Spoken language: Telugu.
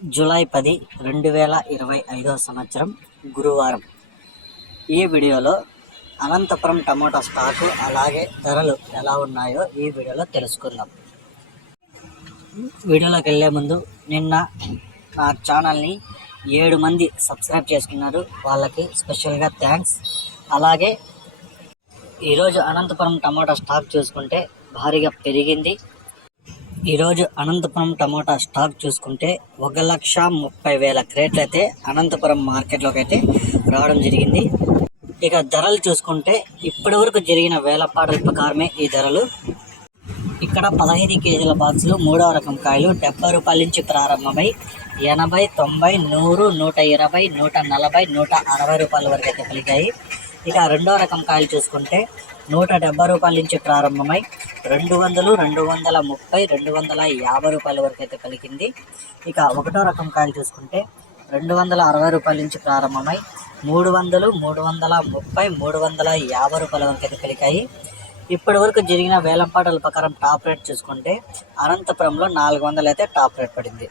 జూలై 10, 2025 సంవత్సరం గురువారం. ఈ వీడియోలో అనంతపురం టమోటా స్టాకు అలాగే ధరలు ఎలా ఉన్నాయో ఈ వీడియోలో తెలుసుకుందాం. వీడియోలోకి వెళ్ళే ముందు నిన్న నా ఛానల్ని 7 మంది సబ్స్క్రైబ్ చేసుకున్నారు, వాళ్ళకి స్పెషల్గా థ్యాంక్స్. అలాగే ఈరోజు అనంతపురం టమోటా స్టాక్ చూసుకుంటే భారీగా పెరిగింది. ఈరోజు అనంతపురం టమోటా స్టాక్ చూసుకుంటే 1,30,000 క్రేట్లు అయితే అనంతపురం మార్కెట్లోకి అయితే రావడం జరిగింది. ఇక ధరలు చూసుకుంటే ఇప్పటి వరకు జరిగిన వేలపాటల ప్రకారమే ఈ ధరలు. ఇక్కడ 15 కేజీల బాక్సులు 3వ రకం కాయలు 70 రూపాయల నుంచి ప్రారంభమై 80, 90, 100, 120, 140, 160 రూపాయల వరకు అయితే పలికాయి. ఇక 2వ రకం కాయలు చూసుకుంటే 170 రూపాయల నుంచి ప్రారంభమై 200, 230, 250 రూపాయల వరకు అయితే పలికింది. ఇక 1వ రకం కాయలు చూసుకుంటే 260 రూపాయల నుంచి ప్రారంభమై 300, 330, 350 రూపాయల వరకు అయితే పలికాయి. ఇప్పటి వరకు జరిగిన వేలంపాటల ప్రకారం టాప్ రేట్ చూసుకుంటే అనంతపురంలో 400 అయితే టాప్ రేట్ పడింది.